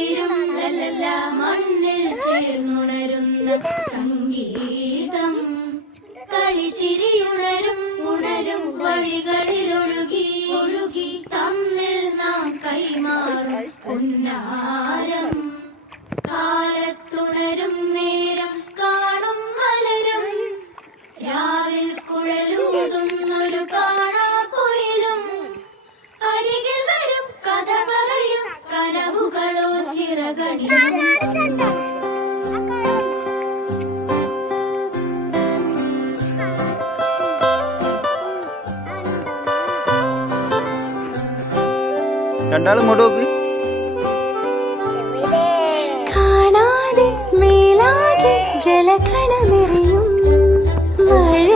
കുളിരും ലലല മണ്ണിൽ ചേർന്നുണരുന്ന സംഗീതം. കളിച്ചിരിയുണരും ഉണരും വഴികളിലൊഴുകി ഒഴുകി തമ്മിൽ നാം കൈമാറും പൊന്നാരം. കാലത്തുണരും നേരം കാണും മലരും രാവിൽ കുഴലൂതുന്നൊരു കാണാ കുയിലും. അരികിൽ വരും കഥ പറയും കനവുകളോ ചിറകണിയും. രണ്ടാളും ഇങ്ങോട്ട് നോക്ക്. കാണാതെ മേലാകെ ജലകണമെറിയും മഴ